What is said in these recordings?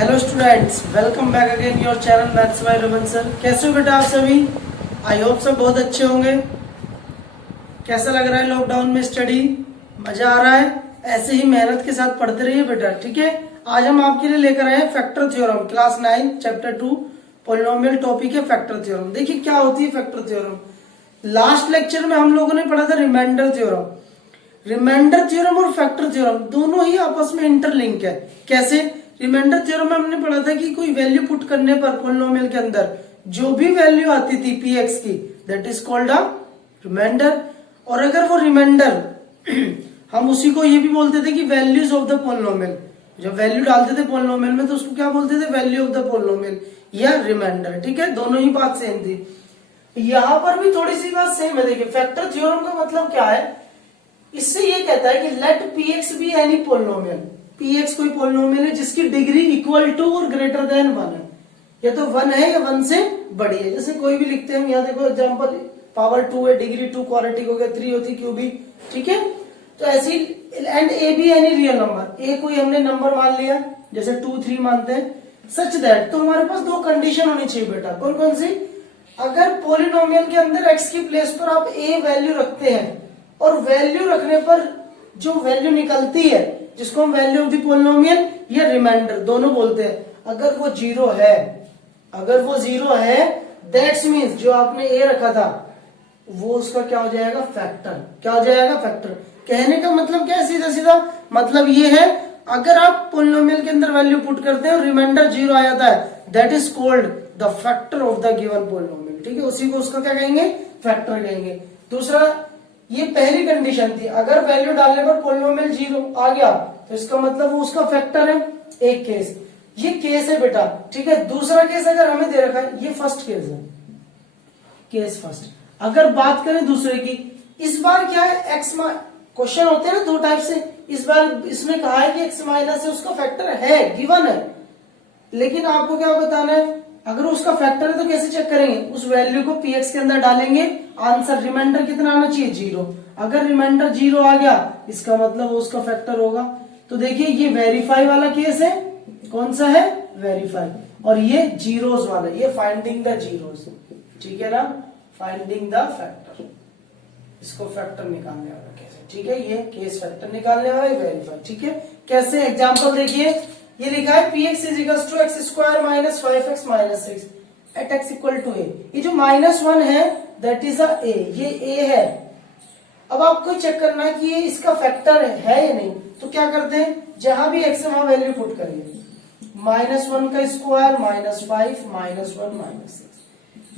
Hello students, welcome back again your channel maths by Raman sir. कैसे हो बेटा आप सभी? आई होप सब बहुत अच्छे होंगे। कैसा लग रहा है लॉकडाउन में स्टडी? मजा आ रहा है? ऐसे ही मेहनत के साथ पढ़ते रहिए बेटा, ठीक है। आज हम आपके लिए लेकर आए हैं factor theorem, class 9 chapter 2 polynomial topic है फैक्टर थ्योरम। देखिए क्या होती है फैक्टर थ्योरम। लास्ट लेक्चर में हम लोगों ने पढ़ा था रिमाइंडर थ्योरम। रिमाइंडर थ्योरम और फैक्टर थ्योरम दोनों ही आपस में इंटरलिंक है। कैसे? रिमाइंडर थ्योरम में हमने पढ़ा था कि कोई वैल्यू पुट करने पर पॉलिनोमियल के अंदर जो भी वैल्यू आती थी px की, that is called a reminder. और अगर वो रिमाइंडर हम उसी को ये भी बोलते थे कि वैल्यूज ऑफ द पॉलिनोमियल, जब वैल्यू डालते थे पॉलिनोमियल में तो उसको क्या बोलते थे? वैल्यू ऑफ द पॉलिनोमियल या रिमाइंडर, ठीक है। दोनों ही बात सेम थी। यहां पर भी थोड़ी सी बात सेम है। देखिए फैक्टर थ्योरम का मतलब क्या है, इससे ये कहता है कि let px be any polynomial. px कोई पॉलिनोमियल है जिसकी डिग्री इक्वल टू और ग्रेटर देन 1 है, या तो 1 है या 1 से बड़ी है। जैसे कोई भी लिखते हैं, यहाँ देखो एग्जांपल पावर 2 है, डिग्री 2 क्वाड्रेटिक हो गया, 3 होती क्यूबिक, ठीक है। तो ऐसी and a b any real number, a कोई हमने नंबर मान लिया, जैसे 2 3 मानते हैं, सच दैट। तो हमारे पास दो कंडीशन होनी चाहिए बेटा। कौन कौन सी? अगर पॉलिनोमियल के अंदर x की प्लेस पर आप a वैल्यू रखते हैं और वैल्यू रखने पर जो वैल्यू निकलती है, जिसको हम वैल्यू ऑफ द पॉलिनोमियल या रिमाइंडर दोनों बोलते हैं, अगर वो जीरो है, अगर वो जीरो है, दैट्स मीन्स जो आपने a रखा था वो उसका क्या हो जाएगा? फैक्टर। क्या हो जाएगा? फैक्टर। कहने का मतलब क्या है? सीधा सीधा मतलब ये है, अगर आप पॉलिनोमियल के अंदर वैल्यू पुट करते हैं और रिमाइंडर जीरो आ जाता है, that is called the factor of the given polynomial, ठीक है। उसी को उसका क्या कहेंगे? फैक्टर कहेंगे। दूसरा, ये पहली कंडीशन थी, अगर वैल्यू डालने पर पॉलिनोमियल जीरो आ गया तो इसका मतलब वो उसका फैक्टर है। एक केस, ये केस है बेटा, ठीक है। दूसरा केस अगर हमें दे रखा है, ये फर्स्ट केस है, केस फर्स्ट। अगर बात करें दूसरे की, इस बार क्या है? एक्स, क्वेश्चन होते हैं ना दो टाइप से। इस बार इसने कहा है कि एक्स माइनस है, उसका फैक्टर है, गिवन है, लेकिन आपको क्या बताना है? अगर उसका फैक्टर है तो कैसे चेक करेंगे? उस वैल्यू को px के अंदर डालेंगे, आंसर रिमाइंडर कितना आना चाहिए? जीरो। अगर रिमाइंडर जीरो आ गया, इसका मतलब वो उसका फैक्टर होगा। तो देखिए ये वेरीफाई वाला केस है। कौन सा है? वेरीफाई। और ये जीरोस वाला, ये फाइंडिंग द जीरोस, ठीक है ना, फाइंडिंग द फैक्टर, इसको फैक्टर निकालने वाला केस है, ठीक है। ये केस फैक्टर निकालने वाला वेरीफाई, ठीक है। कैसे? एग्जाम्पल देखिए, ये लिखा है px is equal to X square minus 5x minus 6 at x equal to a। ये जो -1 है दैट इज अ a, ये a है। अब आपको चेक करना है कि ये इसका फैक्टर है या नहीं। तो क्या करते हैं, जहां भी x है वहां वैल्यू पुट करिए। -1 का स्क्वायर -5 -1 -6,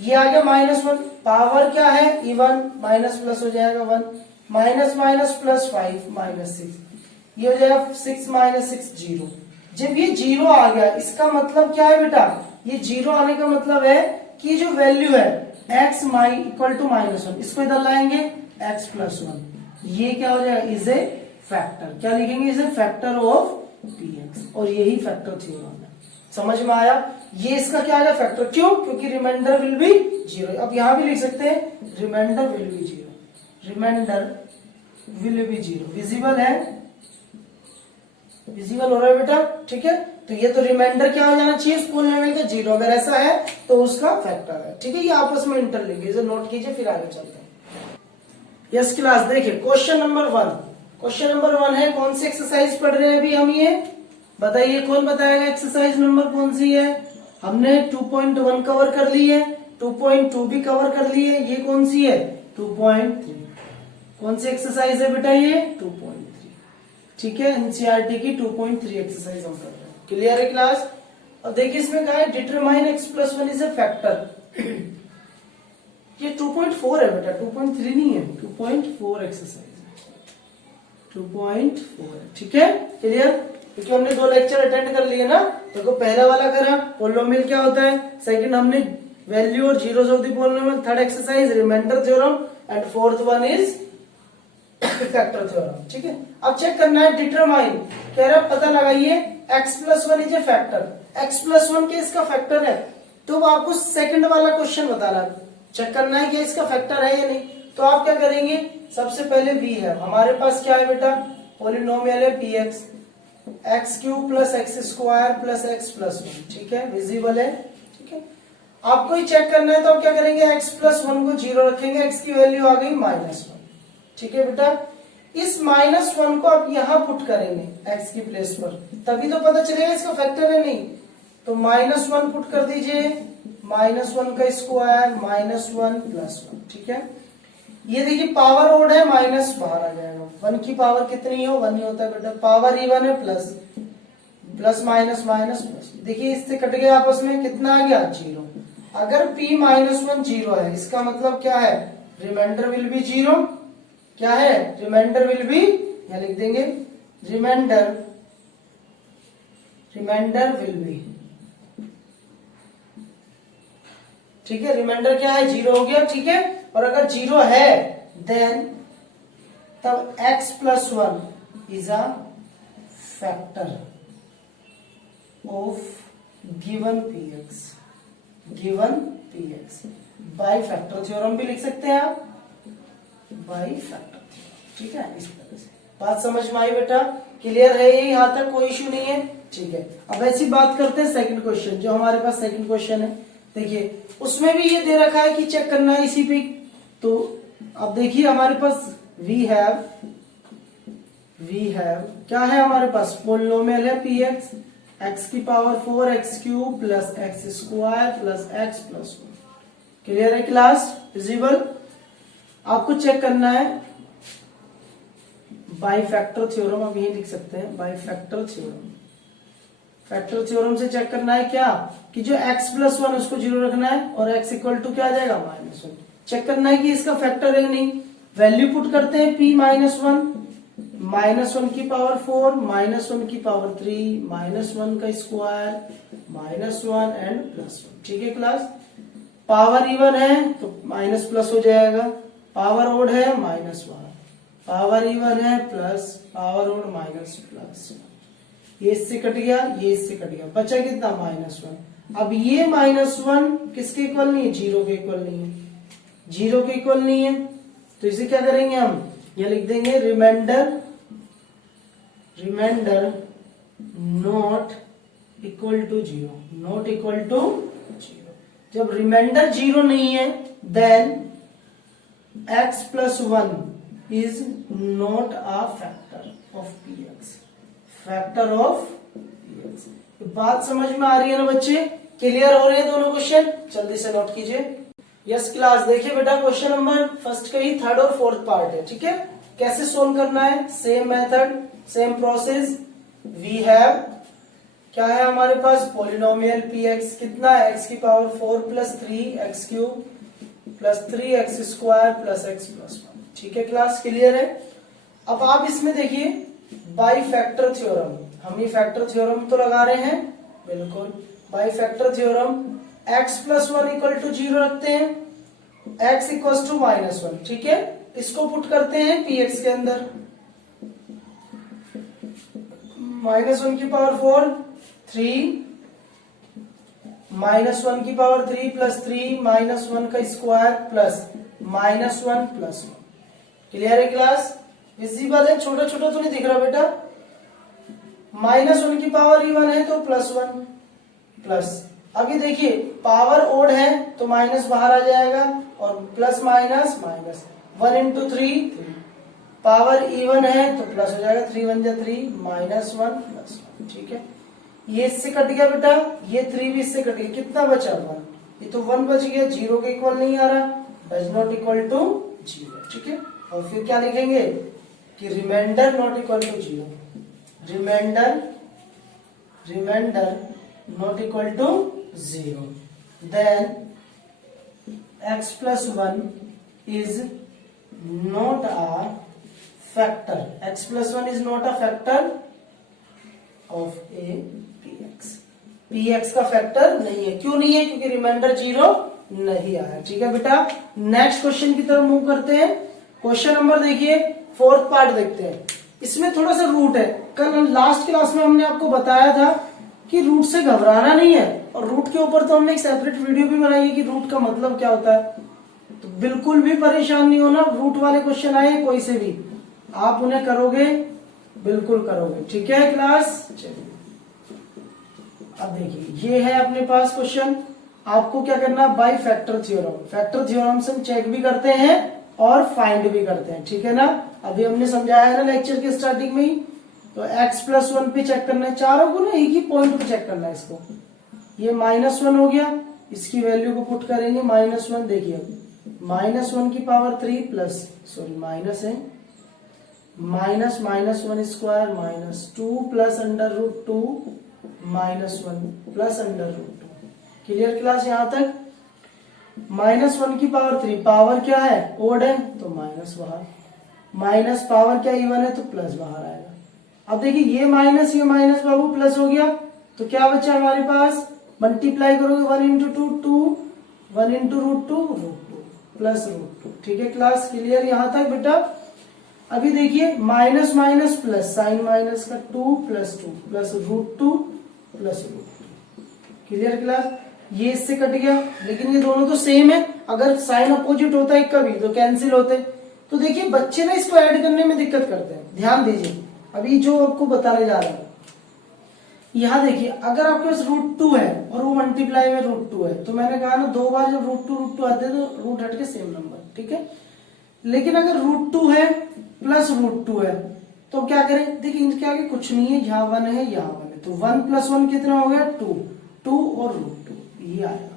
ये आ गया -1। पावर क्या है? इवन, माइनस प्लस हो जाएगा 1, माइनस माइनस प्लस 5 -6, ये हो जाएगा 6 -6 0। जब ये जीरो आ गया, इसका मतलब क्या है बेटा? ये जीरो आने का मतलब है कि जो वैल्यू है x इक्वल टू -1, इसको इधर लाएंगे x प्लस 1, ये क्या हो जाएगा? Is a factor. क्या लिखेंगे? Is a factor of px। और यही फैक्टर थ्योरम है। समझ में आया? ये इसका क्या आएगा? फैक्टर। क्यों? क्योंकि रिमाइंडर विल बी जीरो। अब यहां भी लिख सकते हैं reminder will be zero, reminder will be zero. Visible है? विजिबल हो रहा है बेटा, ठीक है। तो ये तो रिमाइंडर क्या हो जाना चाहिए इस पॉलिनोमियल का? जीरो। अगर ऐसा है तो उसका फैक्टर है, ठीक है। ये आपस में इंटरलिंक है, इसे नोट कीजिए, फिर आगे चलते हैं। यस क्लास, देखिए क्वेश्चन नंबर 1। क्वेश्चन नंबर 1 है, कौन सी एक्सरसाइज पढ़ रहे हैं अभी हम? ये बताइए, कौन बताएगा एक्सरसाइज नंबर कौन सी है? हमने 2.1 कवर कर ली है, 2.2 भी कवर कर ली है, ये कौन सी है? 2.3। कौन सी एक्सरसाइज है बेटा? ये 2.3, ठीक है। एनसीईआरटी की 2.3 एक्सरसाइज हम कर रहे हैं। क्लियर है क्लास? और देखिए इसमें कहा है determine x plus 1 is a factor. ये 2.4 है बेटा, 2.3 नहीं है, 2.4 एक्सरसाइज है, 2.4 है, ठीक है। क्लियर? क्योंकि हमने 2 लेक्चर अटेंड कर लिए ना। तो पहला वाला करा पॉलिनोमियल क्या होता है, सेकंड हमने वैल्यू और zeros of the polynomial, third exercise reminder theorem, and fourth one is factor theorem, ठीक है। अब चेक करना है डिटरमाइन, कह रहा है पता लगाइए x plus 1 is a factor. x plus 1 के इसका फैक्टर है, तो आपको सेकंड वाला क्वेश्चन बताना है, चेक करना है कि इसका फैक्टर है या नहीं। तो आप क्या करेंगे, सबसे पहले v है, हमारे पास क्या है बेटा? पॉलिनोमियल है px, x cube plus x square plus X plus one, ठीक है, विजिबल है, ठीक है। आपको ही चेक करना है तो आप क्या करेंगे, एक्स प्लस वन को जीरो रखेंगे, एक्स की वैल्यू आ गई माइनस वन, ठीक है बेटा। इस माइनस वन को आप यहां पुट करेंगे एक्स की प्लेस पर, तभी तो पता चलेगा इसका फैक्टर है नहीं। तो माइनस वन पुट कर दीजिए, माइनस वन का square minus one plus one, ठीक है। ये देखिए पावर ओड है, माइनस बाहर आ जाएगा, वन की पावर कितनी हो, वन ही होता है बेटा, पावर इवन है, plus plus minus minus plus, देखिए इससे कट गया आपस में, कितना आ गया, जीरो। अगर p माइनस वन जीरो है, इसका मतलब क्या है, रिमाइंडर विल बी जीरो, क्या है, रिमाइंडर विल बी, यहां लिख देंगे रिमाइंडर, रिमाइंडर विल बी, ठीक है, रिमाइंडर क्या है, जीरो हो गया, ठीक है। और अगर जीरो है देन तब x plus one is a factor of given px, given px, by factor theorem भी लिख सकते हैं आप, बाई फैक्टर थ्योरम, ठीक है। इस तरह से बात समझ में आई बेटा, क्लियर है ये, यहां तक कोई इश्यू नहीं है, ठीक है। अब ऐसी बात करते हैं सेकंड क्वेश्चन, जो हमारे पास सेकंड क्वेश्चन है, देखिए उसमें भी ये दे रखा है कि चेक करना है इसी पे। तो अब देखिए हमारे पास वी हैव क्या है हमारे पास, पोलिनोमियल है पी एक्स, एक्स की power 4 x cube plus x square plus X plus one, clear है क्लास, विजिबल। आपको चेक करना है बाई फैक्टर थ्योरम, अब यही लिख सकते हैं by factor theorem, factor theorem से चेक करना है क्या, कि जो x प्लस वन उसको जीरो रखना है और x इक्वल टू क्या आ जाएगा, माइनस वन। चेक करना है कि इसका फैक्टर है नहीं, वैल्यू पुट करते हैं p minus one, minus one की पावर 4 माइनस वन की पावर 3 माइनस वन का square minus one and plus one, ठीक है क्लास। पावर इवन है तो माइनस प्लस हो जाएगा, पावर ओड है माइनस वन, पावर इवन है plus, power odd minus plus, ये इससे कट गया, ये इससे कट गया, बचा कितना, माइनस वन। अब ये माइनस वन किसके इक्वल नहीं है, जीरो के इक्वल नहीं है, जीरो के इक्वल नहीं है, तो इसे क्या करेंगे हम, ये लिख देंगे reminder, reminder not equal to zero, not equal to zero. जब रिमाइंडर जीरो नहीं है then x plus one is not a factor of px, factor of px। बात समझ में आ रही है ना बच्चे, क्लियर हो रहे हैं दोनों क्वेश्चन, जल्दी से नोट कीजिए। यस क्लास, देखिए बेटा क्वेश्चन नंबर फर्स्ट का ही थर्ड और फोर्थ पार्ट है, ठीक है। कैसे सोल्व करना है, same method same process. We have क्या है हमारे पास, पोलिनोमियल px, कितना है, x की power 4 plus 3 x cube plus 3 x square plus X plus one, ठीक है क्लास, क्लियर है। अब आप इसमें देखिए बाई फैक्टर थ्योरम, हम ये फैक्टर थ्योरम तो लगा रहे हैं, बिल्कुल by factor theorem, x plus one equal to zero रखते हैं, x equal to minus one, ठीक है। इसको पुट करते हैं px के अंदर, माइनस वन की पावर 4 3 माइनस वन की पावर 3 प्लस 3 माइनस वन का square plus minus one plus one, clear है क्लास, विजिबल है, छोटा छोटा तो नहीं दिख रहा बेटा। माइनस वन की पावर इवन है तो प्लस वन प्लस, अभी देखिए पावर ओड है तो माइनस बाहर आ जाएगा और plus minus minus, 1 into 3 power even है तो प्लस हो जाएगा, 3 वन जा 3 माइनस वन प्लस वन, ठीक है। ये इससे कट गया बेटा, ये 3 भी इससे कट गया, कितना बचा 1, ये तो 1 बच गया, जीरो के इक्वल नहीं आ रहा, does not equal to zero, ठीक है। और फिर क्या लिखेंगे कि reminder not equal to zero, reminder not equal to zero, then x plus one is not a factor, x plus one is not a factor of A px का factor नहीं है, क्यों नहीं है, क्योंकि रिमाइंडर जीरो नहीं आया, ठीक है बेटा। नेक्स्ट क्वेश्चन की तरफ मूव करते हैं। क्वेश्चन नंबर देखिए फोर्थ पार्ट देखते हैं, इसमें थोड़ा सा रूट है, कल लास्ट क्लास में हमने आपको बताया था कि रूट से घबराना नहीं है, और रूट के ऊपर तो हमने एक सेपरेट वीडियो भी बनाई है कि रूट का मतलब क्या होता है, तो बिल्कुल भी परेशान नहीं होना, रूट वाले क्वेश्चन आए कोई से भी आप उन्हें करोगे बिल्कुल करोगे, ठीक है क्लास। चलिए अब देखिए ये है अपने पास क्वेश्चन। आपको क्या करना है, by factor theorem, factor theorem से हम चेक भी करते हैं और फाइंड भी करते हैं, ठीक है ना। अभी हमने समझाया है ना लेक्चर के स्टार्टिंग में ही। तो x+1 पे चेक करना है, चारों को ना एक ही पॉइंट पे चेक करना है इसको। ये -1 हो गया, इसकी वैल्यू को पुट करेंगे -1। देखिए -1 की पावर 3 प्लस, सॉरी माइनस है, minus -1 square -2 plus √2 -1 plus √2। Clear class यहां तक। -1 की पावर 3, पावर क्या है ओड है तो माइनस बाहर, माइनस पावर क्या इवन है तो प्लस बाहर आएगा। अब देखिए ये माइनस बाबू प्लस हो गया, तो क्या बचा हमारे पास, मल्टीप्लाई करोगे 1 × 2 2, 1 × √2 प्लस √2। ठीक है क्लास, क्लियर यहां तक बेटा। अभी देखिए minus minus plus, sign minus का 2 + 2 प्लस √2 प्लस √2। क्लियर क्लास, ये इससे कट गया, लेकिन ये दोनों तो सेम है। अगर साइन अपोजिट होता है कभी तो कैंसिल होते। तो देखिए बच्चे ना इसको ऐड करने में दिक्कत करते हैं, ध्यान दीजिए अभी जो आपको बताने जा रहा हूं। यहां देखिए अगर आपके पास √2 है और वो मल्टीप्लाई में √2 है, तो मैंने कहा ना 2 बार जब √2 आते हैं तो रूट हट के सेम नंबर, ठीक है। लेकिन अगर √2 है प्लस √2 है तो क्या करें, देखिए इनके आगे कुछ नहीं है, यहाँ 1 है यहाँ 1 है, तो 1 + 1 कितना हो गया 2, 2 और √2 ये आएगा।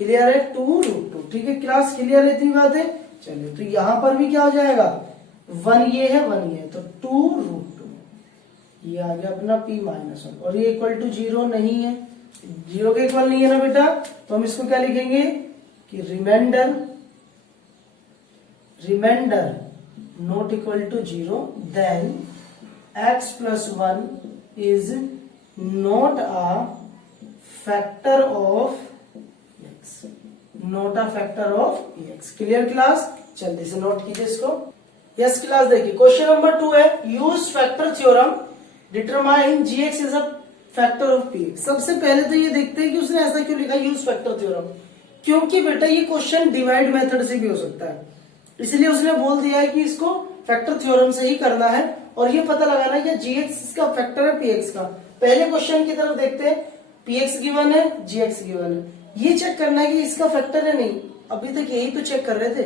क्लियर है, 2 √2। ठीक है क्लास, क्लियर है इतनी बात है। चलिए तो यहां पर भी क्या हो जाएगा, 1 ये है 1 ये है, तो 2 √2 ये आ गया अपना p-1। और ये इक्वल टू 0 नहीं है, 0 के इक्वल नहीं है ना बेटा, तो हम इसको क्या लिखेंगे कि reminder not equal to 0, then x+1 is not a factor of x, not a factor of x। Clear class, जल्दी से नोट कीजिए इसको। यस क्लास, देखिए क्वेश्चन नंबर 2 है, use factor theorem determine gx is a factor of px। सबसे पहले तो ये देखते हैं कि उसने ऐसा क्यों लिखा यूज फैक्टर थ्योरम, क्योंकि बेटा ये क्वेश्चन डिवाइड मेथड से भी हो सकता है, इसलिए उसने बोल दिया है कि इसको फैक्टर थ्योरम से ही करना है। और ये पता लगाना है कि gx इसका फैक्टर है px का। पहले क्वेश्चन की तरफ देखते हैं, px गिवन है gx गिवन है, ये चेक करना है कि इसका फैक्टर है नहीं। अभी तक यही तो चेक कर रहे थे,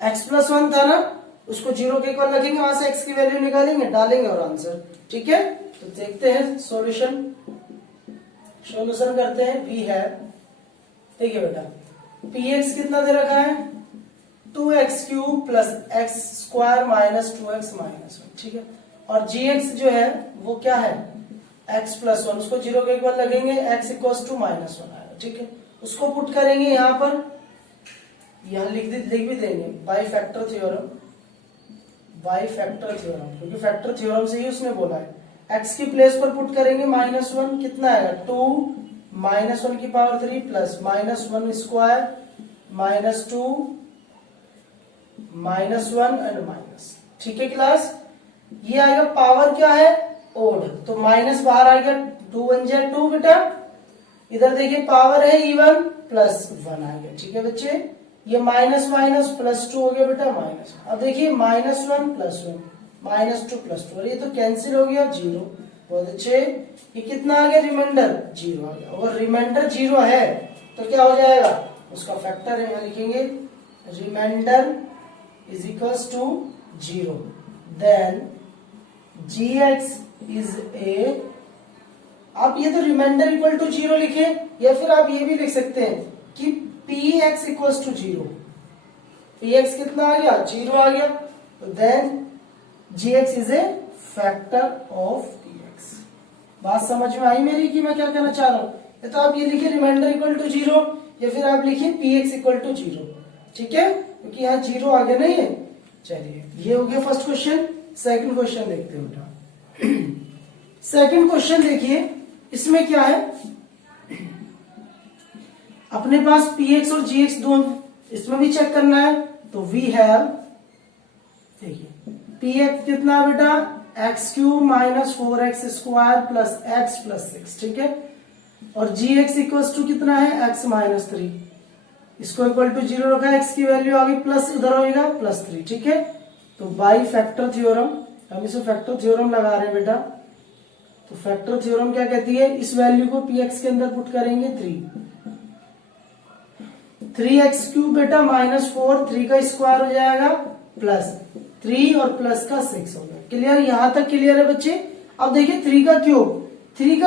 x+1 था ना, उसको 0 के इक्वल रखेंगे, वहां से x की वैल्यू निकालेंगे, डालेंगे और आंसर। ठीक है, तो देखते हैं सॉल्यूशन करते हैं। वी है, देखिए बेटा px कितना दे रखा है 2x³ + x² - 2x - 1, ठीक है। और gx जो है वो क्या है x+1, उसको 0 के इक्वल लगेंगे, x = -1 आएगा, ठीक है। उसको पुट करेंगे यहाँ पर, यहाँ लिख भी देंगे बाई फैक्टर थ्योरम, क्योंकि फैक्टर थ्योरम से ही उसने बोला है। x की प्लेस पर पुट करेंगे -1, कितना आएगा 2 -1 की power 3 plus -1 square -2 -1 and minus. ठीक है क्लास, ये आएगा पावर क्या है ओड, तो माइनस बाहर आ गया, 2 × 1 = 2 बेटा। इधर देखिए पावर है इवन प्लस 1 आ गया, ठीक है बच्चे। ये माइनस +2 हो गया बेटा माइनस। अब देखिए -1 + 1 -2 + 2, और ये तो कैंसिल हो गया 0। बहुत अच्छे, ये कितना आ गया रिमाइंडर 0 आ गया। और रिमाइंडर 0 है तो क्या हो जाएगा, उसका फैक्टर है, यहाँ लिखेंगे reminder is equals to 0, then gx is a. आप ये तो रिमाइंडर इक्वल टू 0 लिखे, या फिर आप ये भी लिख सकते हैं कि px इक्वल्स टू 0। px कितना आ गया 0 आ गया, तो then gx is a factor of px। बात समझ में आई मेरी कि मैं क्या कहना चाह रहा हूं। या तो आप ये लिखिए रिमाइंडर इक्वल टू 0, या फिर आप लिखिए px इक्वल टू 0, ठीक है, क्योंकि यहाँ 0 आगे नहीं है। चलिए ये हो गया फर्स्ट क्वेश्चन। सेकंड क्वेश्चन देखते हैं बेटा। सेकंड क्वेश्चन देखिए, इसमें क्या है, अपने पास px और gx दोनों, इसमें भी चेक करना है। तो वी हैव, देखिए px कितना है बेटा x³ - 4x² + x + 6, ठीक है। और gx इक्वल्स टू कितना है x - 3, इसको इक्वल टू 0 रखा है, x की वैल्यू आ गई प्लस, इधर होएगा +3, ठीक है। तो बाई फैक्टर थ्योरम हम इसे फैक्टर थ्योरम लगा रहे हैं बेटा। तो फैक्टर थ्योरम क्या कहती है, इस वैल्यू को px के अंदर पुट करेंगे 3x³ बेटा -4, 3 का स्क्वायर हो जाएगा प्लस 3 और प्लस का 6 हो गया। क्लियर, यहां तक क्लियर है बच्चे। अब देखिए 3 का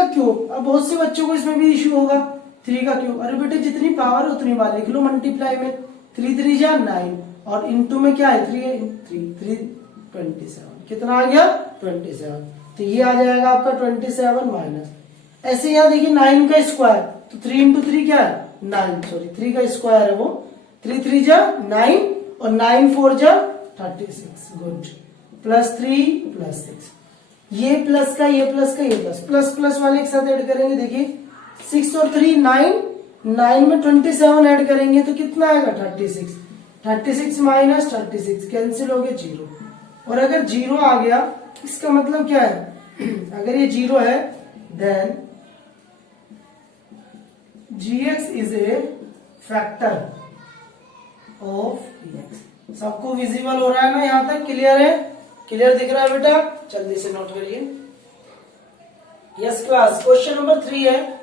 क्यूब, अब बहुत से बच्चों को इसमें भी इश्यू होगा 3 का क्यूब। अरे बेटे जितनी पावर उतनी बार लिख लो मल्टीप्लाई में, 3 3 जा 9 और इनटू में क्या है 3 है, 3 27, कितना आ गया 27। तो ये आ जाएगा आपका 27 माइनस, ऐसे यहाँ देखिए 9 का स्क्वायर, तो 3 इंटू 3 क्या है 9, सॉरी 3 का स्क्वायर है वो, 3 3 जा 9 और 9 4 जा 36, गुड, प्लस 3 प्लस 6, ये प्लस का ये प्लस का ये प्लस प्लस वाले एक साथ ऐड करेंगे। देखिए 6 और 3 9 में 27 ऐड करेंगे तो कितना आएगा 36 माइनस 36 कैंसिल हो गया 0। और अगर 0 आ गया इसका मतलब क्या है, अगर ये 0 है then gx is a factor of px। सबको विजिबल हो रहा है ना, यहां तक क्लियर है, क्लियर दिख रहा है बेटा, जल्दी से नोट करिए। यस क्लास, क्वेश्चन नंबर 3 है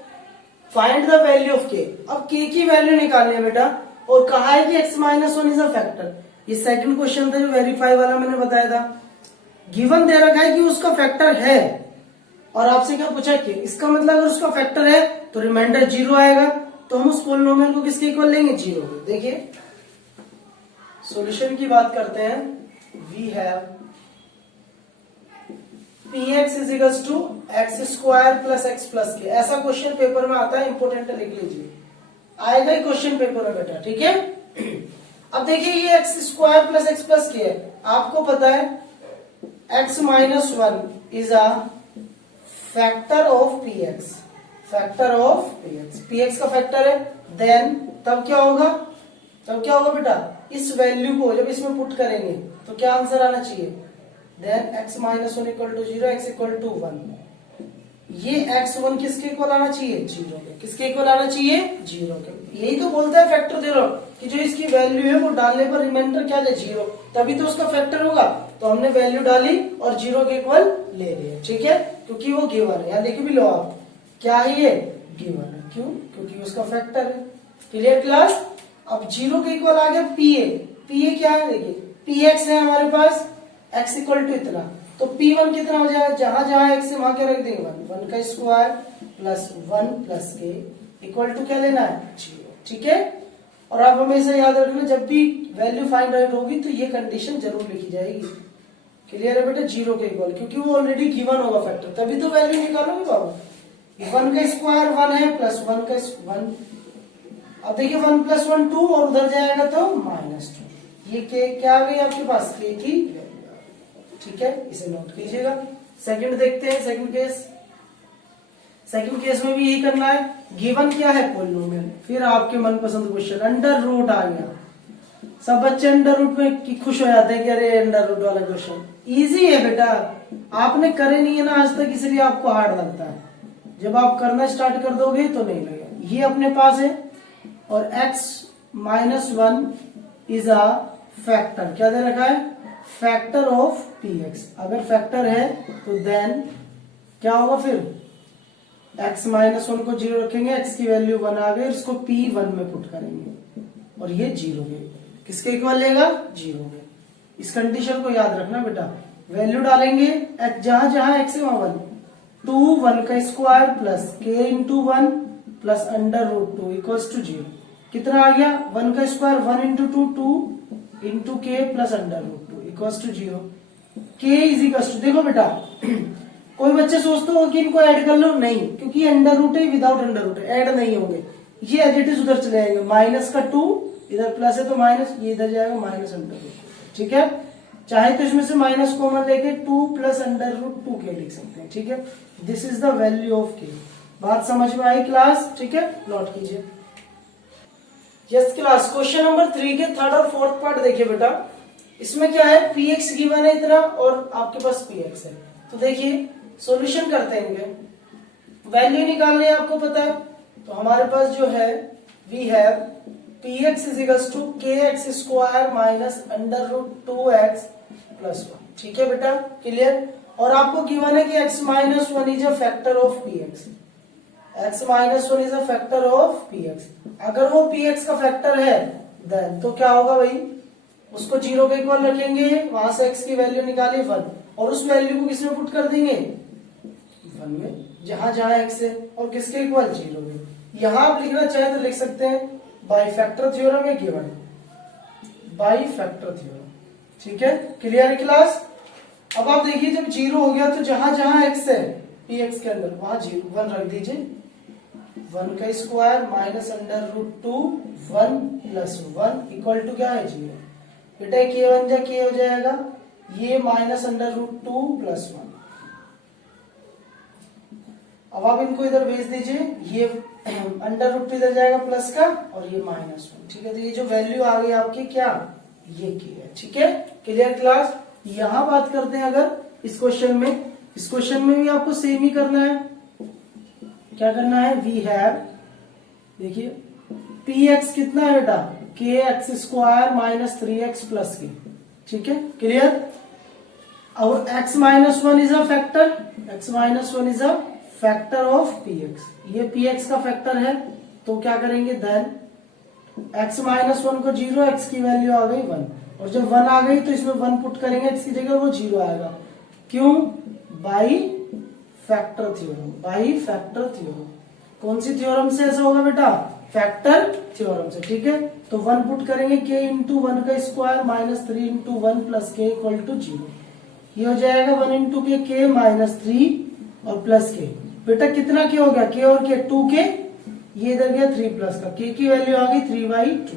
find the value of k। अब k की वैल्यू निकालनी है बेटा, और कहा है कि x minus 1 is a factor. ये सेकंड क्वेश्चन था जो वेरीफाई वाला मैंने बताया था। गिवन दे रखा है कि उसका फैक्टर है, और आपसे क्या पूछा कि इसका मतलब अगर उसका फैक्टर है तो रिमाइंडर 0 आएगा, तो हम उस पोलिनोमियल को किसके इक्वल लेंगे 0 को। देखिए सॉल्यूशन की बात करते हैं। We have px is equals to X square plus X plus K, ऐसा क्वेश्चन पेपर में आता है, इंपोर्टेंट लिख लीजिए, आएगा ही क्वेश्चन पेपर में बेटा, ठीक है। अब देखिए ये x square plus X plus के है, आपको पता है x minus 1 is a factor of px, factor of px का फैक्टर है, देन तब क्या होगा बेटा, इस वैल्यू को जब इसमें पुट करेंगे तो क्या आंसर आना चाहिए, then x minus 1 equal to 0, x equal to 1। ये x1 किसके इक्वल आना चाहिए 0 के, किसके इक्वल आना चाहिए 0 के। यही तो बोलता है फैक्टर थ्योरम कि जो इसकी वैल्यू है वो डालने पर रिमाइंडर क्या है 0, तभी तो उसका फैक्टर होगा। तो हमने वैल्यू डाली और 0 के इक्वल ले लिए, ठीक है, क्योंकि वो गिवन है। यहाँ देखिए भी लो आप, क्या है ये गिवन है, क्यों, क्योंकि उसका फैक्टर है। Clear class. अब 0 के इक्वल आ गया pa क्या है, देखिए px है हमारे पास, x इक्वल टू इतना, तो p1 कितना हो जाएगा, जहां जहां x है वहां क्या रख देंगे 1 का स्क्वायर प्लस 1 प्लस के इक्वल टू क्या लेना है 0, ठीक है। और आप हमेशा याद रखना जब भी वैल्यू फाइंड आउट होगी तो ये कंडीशन जरूर लिखी जाएगी। क्लियर है बेटा, 0 के इक्वल, क्योंकि वो ऑलरेडी गिवन होगा फैक्टर, तभी तो वैल्यू निकालोगे बाबू। 1 का स्क्वायर 1 है प्लस 1 का 1, अब देखिए 1 प्लस 1 2 और उधर जाएगा तो -2, ये के क्या आ गई आपके पास k की वैल्यू, ठीक है, इसे नोट कीजिएगा। सेकंड देखते हैं, सेकंड केस में भी यही करना है। गिवन क्या है पॉलिनोमियल, फिर आपके मनपसंद क्वेश्चन अंडर रूट आ गया। सब बच्चे अंडर रूट में खुश हो जाते हैं कि अरे अंडर रूट वाला क्वेश्चन इजी है बेटा, आपने करे नहीं है ना आज तक, इसलिए आपको हार्ड लगता है। जब आप करना स्टार्ट कर दोगे तो नहीं लगेगा। ये अपने पास है और x minus 1 is a factor, क्या दे रखा है फैक्टर ऑफ px। अगर फैक्टर है तो देन क्या होगा, फिर x माइनस 1 को 0 रखेंगे, x की वैल्यू 1 आ गई, इसको p1 में पुट करेंगे और ये 0 में किसके इक्वल लेगा 0 में। इस कंडीशन को याद रखना बेटा, वैल्यू डालेंगे जहां जहां x है वहां 1, 2 1 का square plus k into 1 plus under root 2 equals to 0। कितना आ गया 1 का square 1 into 2 2 into K plus under root 2 equals to 0। k is equals to, देखो बेटा कोई बच्चे सोचते हो कि इनको ऐड कर लो, नहीं, क्योंकि अंडर रूट है, विदाउट अंडर रूट है, ऐड नहीं होंगे, ये एज इट इज उधर चले जाएंगे। माइनस का 2 इधर प्लस है तो माइनस, ये इधर जाएगा माइनस अंडर रूट, ठीक है। चाहे तो इसमें से माइनस कॉमन लेके 2 प्लस अंडर रूट 2 के लिख सकते हैं, ठीक है। This is the value of के। बात समझ में आई क्लास, ठीक है, नोट कीजिए। यस क्लास, क्वेश्चन नंबर 3 के थर्ड और फोर्थ पार्ट देखिए बेटा। इसमें क्या है, px गिवन है इतना और आपके पास px है, तो देखिए सॉल्यूशन करते हैं इनके, वैल्यू निकालनी है आपको पता है। तो हमारे पास जो है we have px is equals to kx square minus under root 2x plus 1, ठीक है बेटा, क्लियर। और आपको गिवन है कि x minus one is a factor of px, x minus one is a factor of px। अगर वो px का फैक्टर है देन तो क्या होगा भाई, उसको 0 के इक्वल रखेंगे, वहां से x की वैल्यू निकाली 1 और उस वैल्यू को किसमें पुट कर देंगे 1 में, जहां जहां x है, और किसके इक्वल 0 में। यहां आप लिखना चाहे तो लिख सकते हैं बाई फैक्टर थ्योरम है गिवन, बाई फैक्टर थ्योरम, ठीक है, क्लियर है क्लास। अब आप देखिए जब 0 हो गया तो जहां जहां x है px के अंदर वहां 1 रख दीजिए, 1 का square minus under root 2 1 plus 1 equal to क्या है 0। बेटा के वन जा के हो जाएगा, ये माइनस अंडर रूट 2 प्लस 1। अब आप इनको इधर भेज दीजिए, ये अंडर रूट इधर जाएगा प्लस का और ये माइनस 1, ठीक है। तो ये जो वैल्यू आ गई आपकी क्या, ये की है, ठीक है, क्लियर क्लास। यहां बात करते हैं अगर इस क्वेश्चन में भी आपको सेम ही करना है। क्या करना है, वी हैव, देखिए px कितना है बेटा, के x square minus 3x plus के, ठीक है, क्लियर। और x minus one is a factor, x minus one is a factor of px, ये px का फैक्टर है, तो क्या करेंगे देन x माइनस वन को 0, x की वैल्यू आ गई 1, और जब 1 आ गई तो इसमें 1 पुट करेंगे x की जगह, वो 0 आएगा, क्यों, by factor theorem, by factor theorem. कौन सी थ्योरम से ऐसा होगा बेटा, फैक्टर थ्योरम से, ठीक है। तो 1 पुट करेंगे k इंटू 1 का स्क्वायर माइनस 3 इंटू 1 प्लस के इक्वल टू 0, ये हो जाएगा 1 इंटू के माइनस 3 और प्लस के, बेटा कितना के हो गया, के और के 2 के, ये इधर गया 3 प्लस का, के की वैल्यू आ गई 3/2,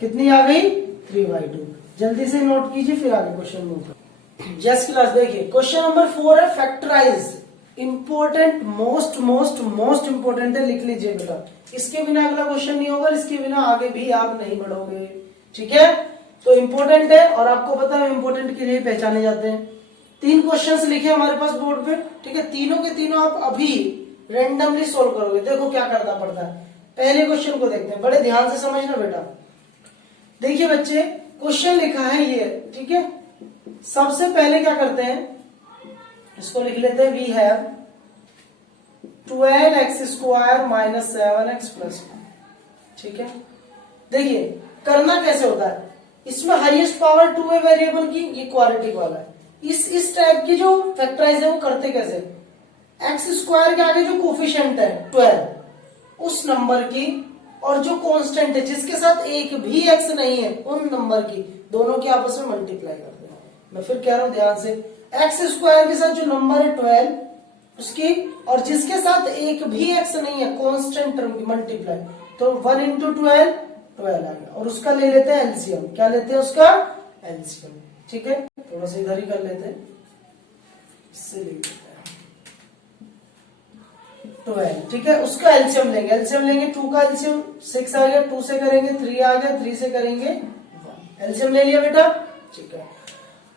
कितनी आ गई 3/2। जल्दी से नोट कीजिए फिर आगे क्वेश्चन मूव करें। जस्ट क्लास देखिए क्वेश्चन नंबर 4 है फैक्टराइज, इंपॉर्टेंट, मोस्ट इंपॉर्टेंट है, लिख लीजिए बेटा, इसके बिना अगला क्वेश्चन नहीं होगा, इसके बिना आगे भी आप नहीं बढ़ोगे, ठीक है। तो इंपॉर्टेंट है और आपको पता है इंपॉर्टेंट के लिए पहचाने जाते हैं। 3 क्वेश्चंस लिखे हमारे पास बोर्ड पे, ठीक है, तीनों के तीनों आप अभी रेंडमली सोल्व करोगे, देखो क्या करना पड़ता है। पहले क्वेश्चन को देखते हैं, बड़े ध्यान से समझना बेटा। देखिए बच्चे क्वेश्चन लिखा है ये, ठीक है, सबसे पहले क्या करते हैं, इसको लिख लेते हैं, we have 12x square minus 7x plus 1, ठीक है। देखिए करना कैसे होता है, इसमें हाईएस्ट पावर 2 है वेरिएबल की, ये क्वाड्रेटिक वाला है। इस टाइप की जो फैक्टराइज है वो करते कैसे, एक्स स्क्वायर के आगे जो कोफिशिएंट है 12, उस नंबर की, और जो कांस्टेंट है जिसके साथ एक भी एक्स नहीं है उन नंबर की, दोनों की आपस में मल्टीप्लाई करते हैं। मैं फिर कह रहा हूं ध्यान से, एक्स स्क्वायर के साथ जो नंबर है 12 उसकी, और जिसके साथ एक भी एक्स नहीं है कांस्टेंट टर्म की मल्टीप्लाई, तो 1 इंटू 12 12 आ गया, और उसका ले लेते हैं एलसीएम, क्या लेते हैं उसका एलसीएम, ठीक है। थोड़ा सा इधर ही कर लेते हैं, इससे ले लेते हैं 12, ठीक है, उसका एलसीएम लेंगे 2 का एलसीएम 6 आ गया, 2 से करेंगे 3 आ गया, 3 से करेंगे 1, एलसीएम ले लिया बेटा, ठीक है।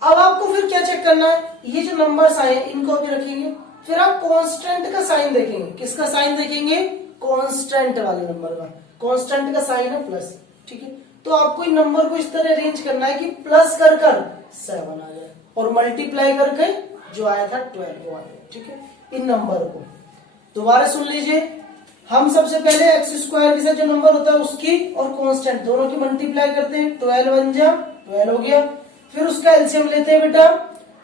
अब आपको फिर क्या चेक करना है, ये जो नंबर्स आए इनको भी रखेंगे, फिर आप कांस्टेंट का साइन देखेंगे, किसका साइन देखेंगे, कांस्टेंट वाले नंबर का, कांस्टेंट का साइन है प्लस, ठीक है। तो आपको इन नंबर को इस तरह अरेंज करना है कि प्लस कर 7 आ जाए और मल्टीप्लाई करके जो आया था 12 वो आ जाए, ठीक है। इन नंबर को दोबारा सुन लीजिए, हम सबसे पहले एक्स स्क्वायर के साथ जो नंबर होता है उसकी और कांस्टेंट दोनों की मल्टीप्लाई करते हैं, 12 बन जा 12 हो गया, फिर उसका एलसीएम लेते हैं बेटा,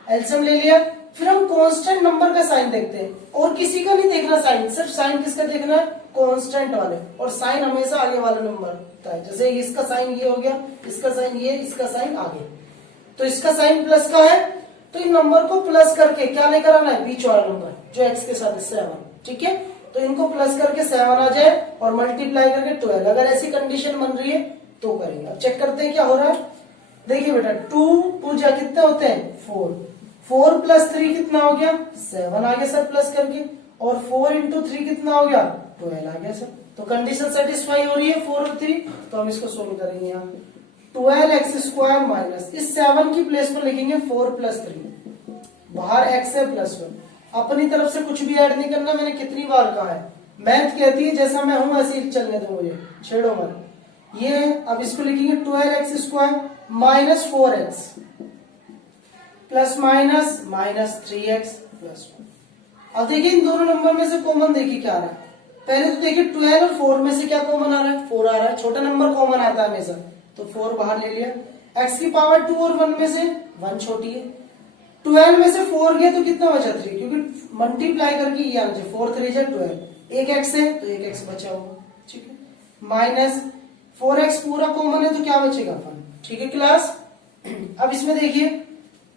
एलसीएम ले लिया, फिर हम कांस्टेंट नंबर का साइन देखते हैं, और किसी का नहीं देखना साइन, सिर्फ साइन किसका देखना है, कांस्टेंट वाले, और साइन हमेशा आगे वाला नंबर होता है, जैसे इसका साइन ये हो गया, इसका साइन ये, इसका साइन आगे, तो इसका साइन प्लस का है, तो इन नंबर को प्लस करके क्या लेकर आना है, बीच वाला नंबर जो एक्स के साथ 7, ठीक है। तो इनको प्लस करके 7 आ जाए और मल्टीप्लाई करके 12, अगर ऐसी कंडीशन बन रही है तो करेंगे। अब चेक करते हैं क्या हो रहा है, देखिए बेटा 2 जा कितने होते हैं 4 प्लस 3 कितना हो गया 7 आ गया सर प्लस करके, और 4 इंटू 3 कितना हो गया 12 आ गया सर, तो कंडीशन सेटिस्फाई हो रही है 4 और 3, तो हम इसको सोल्व करेंगे यहाँ 12x स्क्वायर माइनस, इस 7 की प्लेस पर लिखेंगे 4 प्लस 3, बाहर x है प्लस 1, अपनी तरफ से कुछ भी ऐड नहीं करना, मैंने कितनी बार कहा है, मैथ कहती है जैसा मैं हूं ऐसे ही चलने दो मुझे, छेड़ो मत। ये अब इसको लिखेंगे 12x square minus 4x plus minus minus 3x plus 1। अब देखिए इन दोनों नंबर में से कॉमन देखिए क्या आ रहा है। पहले तो देखिए 12 और 4 में से क्या कॉमन आ रहा है, 4 आ रहा है। छोटा नंबर कॉमन आता है हमेशा, तो 4 बाहर ले लिया। x की पावर 2 और 1 में से 1 छोटी है। 12 में से 4 गया तो कितना बचा 3, क्योंकि मल्टीप्लाई करके ये आना चाहिए। 4 3 जा 12, एक x है तो एक x बचा होगा, ठीक है। माइनस 4x पूरा कॉमन है तो क्या बचेगा 1, ठीक है क्लास। अब इसमें देखिए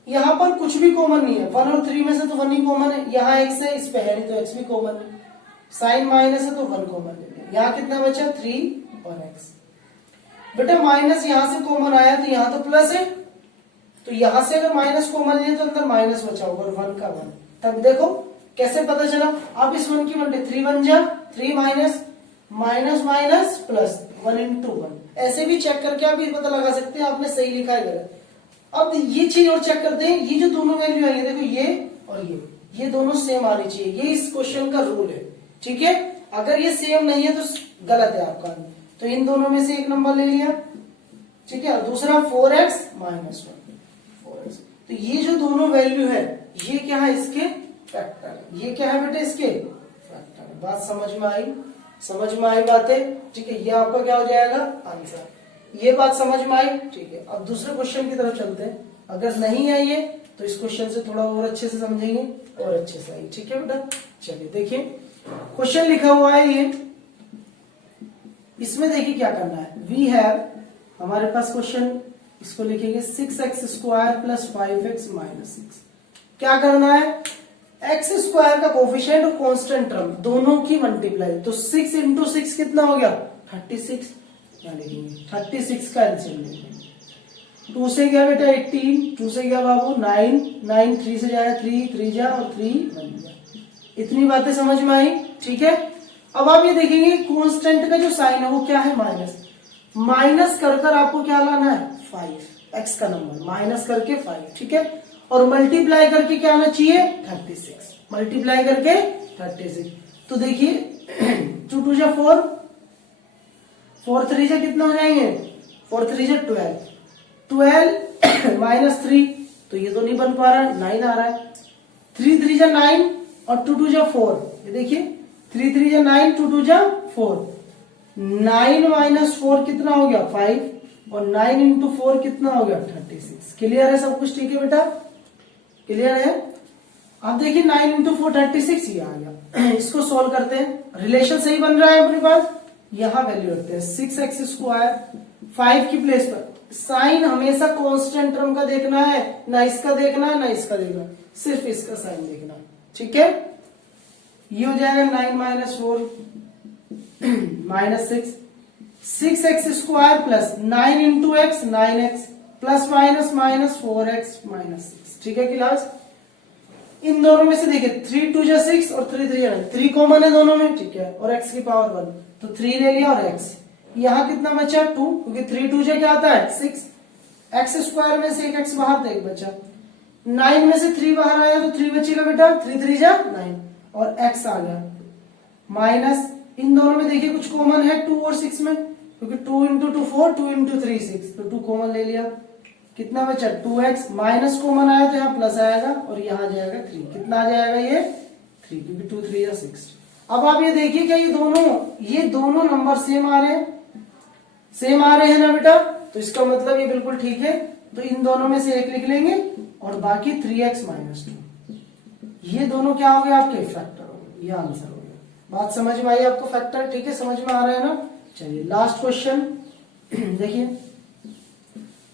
यहाँ पर कुछ भी कॉमन नहीं है, 1 और 3 में से तो 1 ही कॉमन है। यहाँ x है, इस पे है नहीं तो x भी कॉमन है। साइन माइनस है तो 1 कॉमन ले लिया। यहाँ कितना बचा 3 और x। बेटा माइनस यहाँ से कॉमन आया तो यहाँ तो प्लस है, तो यहां से अगर माइनस कॉमन लिया तो अंदर माइनस बचा होगा और 1 का 1। तब देखो कैसे पता चला, आप इस 1 की मल्टी 3 1 जा 3 minus minus minus plus 1 into 1। ऐसे भी चेक करके आप ये पता लगा सकते हैं आपने सही लिखा है गलत। अब ये चीज और चेक करते हैं, ये जो दोनों वैल्यू आई है देखो ये और ये दोनों सेम आनी चाहिए। ये इस क्वेश्चन का रूल है, ठीक है। अगर ये सेम नहीं है तो गलत है आपका। तो इन दोनों में से एक नंबर ले लिया, ठीक है। दूसरा 4x माइनस 1 4x। तो ये जो दोनों वैल्यू है ये क्या है, इसके फैक्टर। ये क्या है बेटे, इसके फैक्टर। बात समझ में आई, समझ में आई बातें, ठीक है। ये आपका क्या हो जाएगा आंसर। ये बात समझ में आई, ठीक है। अब दूसरे क्वेश्चन की तरफ चलते हैं। अगर नहीं है ये तो इस क्वेश्चन से थोड़ा और अच्छे से समझेंगे और अच्छे से आई, ठीक है बेटा। चलिए देखिए क्वेश्चन लिखा हुआ है ये, इसमें देखिए क्या करना है। वी हैव, हमारे पास क्वेश्चन, इसको लिखेंगे 6x square plus 5x minus 6। क्या करना है, x स्क्वायर का कोफिशिएंट और कांस्टेंट टर्म दोनों की मल्टीप्लाई। तो 6 इंटू 6 कितना हो गया 36, क्या लिखेंगे 36 का एलसीएम लेंगे। 2 से गया बेटा 18, 2 से गया बाबू 9, 9 3 से जाएगा 3, 3 जा और 3 बन गया। इतनी बातें समझ में आई, ठीक है। अब आप ये देखेंगे कांस्टेंट का जो साइन है वो क्या है माइनस। माइनस कर कर आपको क्या लाना है 5, x का नंबर माइनस करके 5, ठीक है। और मल्टीप्लाई करके क्या आना चाहिए 36, मल्टीप्लाई करके 36। तो देखिए 2 2 जा 4, 4 3 जा कितना हो जाएंगे 4 3 जा 12, 12 माइनस 3, तो ये तो नहीं बन पा रहा है, 9 आ रहा है। 3 3 जा 9 और 2 2 जा 4, ये देखिए 3 3 जा 9, 2 2 जा 4, 9 माइनस 4 कितना हो गया 5 और 9 इंटू 4 कितना हो गया 36। क्लियर है सब कुछ, ठीक है बेटा, क्लियर है। अब देखिए 9 इंटू 4 36 ये आ गया। इसको सॉल्व करते हैं, रिलेशन सही बन रहा है अपने पास। यहां वैल्यू रखते हैं 6x स्क्वायर 5 की प्लेस पर। साइन हमेशा कांस्टेंट टर्म का देखना है, ना इसका देखना है ना इसका देखना है, सिर्फ इसका साइन देखना है, ठीक है। ये हो जाएगा 9 minus 4 minus 6, 6x square plus 9 into x 9x plus minus minus 4x minus 6, ठीक है क्लास। इन दोनों में से देखिए 3 2 जा 6 और 3 3 जा 9, 3 कॉमन है दोनों में, ठीक है। और x की पावर 1 तो 3 ले लिया और x यहाँ कितना बचा 2, क्योंकि 3 2 जा क्या आता है 6, x स्क्वायर में से एक x बाहर था, एक बचा। 9 में से 3 बाहर आया तो 3 बचेगा बेटा, 3 3 जा 9 और x आ गया माइनस। इन दोनों में देखिए कुछ कॉमन है 2 और 6 में, क्योंकि 2 इंटू 2 4, 2 इंटू 3 6, तो 2 कॉमन ले लिया। कितना बचा 2x, माइनस कॉमन आया तो यहाँ प्लस आएगा और यहाँ जाएगा 3, कितना आ जाएगा ये 3, क्योंकि 2 3 या 6। अब आप ये देखिए क्या ये दोनों नंबर सेम आ रहे हैं, सेम आ रहे हैं ना बेटा, तो इसका मतलब ये बिल्कुल ठीक है। तो इन दोनों में से एक लिख लेंगे और बाकी 3x माइनस 2, ये दोनों क्या हो गए आपके फैक्टर हो गए, ये आंसर हो गया। बात समझ में आई आपको फैक्टर, ठीक है, समझ में आ रहा है ना। चलिए लास्ट क्वेश्चन देखिए।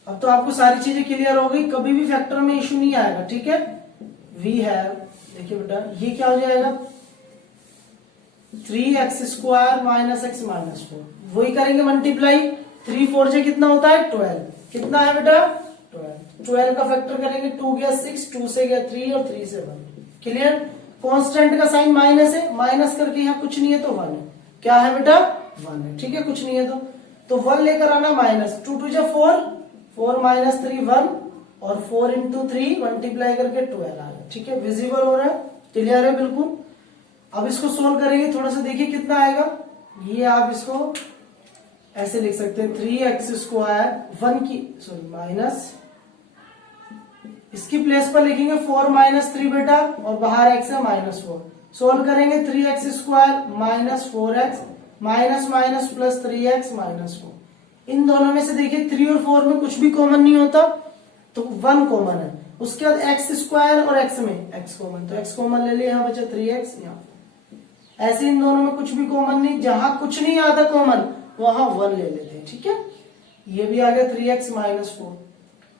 अब तो आपको सारी चीजें क्लियर हो गई, कभी भी फैक्टर में इश्यू नहीं आएगा, ठीक है। वी हैव, देखिए बेटा ये क्या हो जाएगा 3x square minus x minus 4, वही करेंगे मल्टीप्लाई। 3 4 से कितना होता है 12, कितना है बेटा 12, 12 का फैक्टर करेंगे 2 गया 6, 2 से गया 3 और 3 से 1, क्लियर। कांस्टेंट का साइन माइनस है, माइनस करके यहाँ कुछ नहीं है तो 1 है, क्या है बेटा 1 है, ठीक है। कुछ नहीं है तो 1 लेकर आना माइनस 2 2 जा 4, 4 माइनस 3 1 और 4 इंटू 3 मल्टीप्लाई करके 12 आ गया, ठीक है। विजिबल हो रहा है, क्लियर है बिल्कुल। अब इसको सोल्व करेंगे, थोड़ा सा देखिए कितना आएगा। ये आप इसको ऐसे लिख सकते हैं 3x स्क्वायर 1 की सॉरी माइनस इसकी प्लेस पर लिखेंगे 4 माइनस 3 बेटा, और बाहर x है -4। सोल्व करेंगे 3x square minus 4x minus minus plus 3x minus 4। इन दोनों में से देखिए 3 और 4 में कुछ भी कॉमन नहीं होता, तो 1 कॉमन है। उसके बाद x स्क्वायर और x में x कॉमन, तो x कॉमन ले लिया, यहाँ बचा 3x यहाँ। ऐसे इन दोनों में कुछ भी कॉमन नहीं, जहां कुछ नहीं आता कॉमन वहां 1 ले लेते हैं, ठीक है। ये भी आ गया 3x माइनस 4।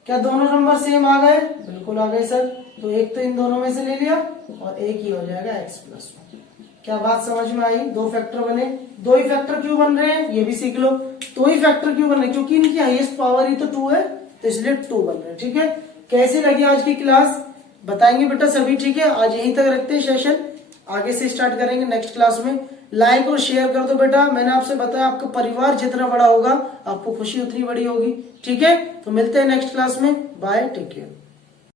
क्या दोनों नंबर सेम आ गए? बिल्कुल आ गए सर। तो एक तो इन दोनों में से ले लिया और एक ही हो जाएगा x प्लस 1। क्या बात समझ में आई? दो फैक्टर बने। दो ही फैक्टर क्यों बन रहे हैं ये भी सीख लो। दो ही फैक्टर क्यों बन रहे हैं? क्योंकि इनकी हाईएस्ट पावर ही तो 2 है, तो इसलिए 2 बन रहे हैं, ठीक है। कैसी लगी आज की क्लास बताएंगे बेटा सभी, ठीक है। आज यहीं तक रखते हैं सेशन, आगे से स्टार्ट करेंगे नेक्स्ट क्लास में। लाइक और शेयर कर दो बेटा। मैंने आपसे बताया आपका परिवार जितना बड़ा होगा आपको खुशी उतनी बड़ी होगी, ठीक है। तो मिलते हैं नेक्स्ट क्लास में। Bye, take care.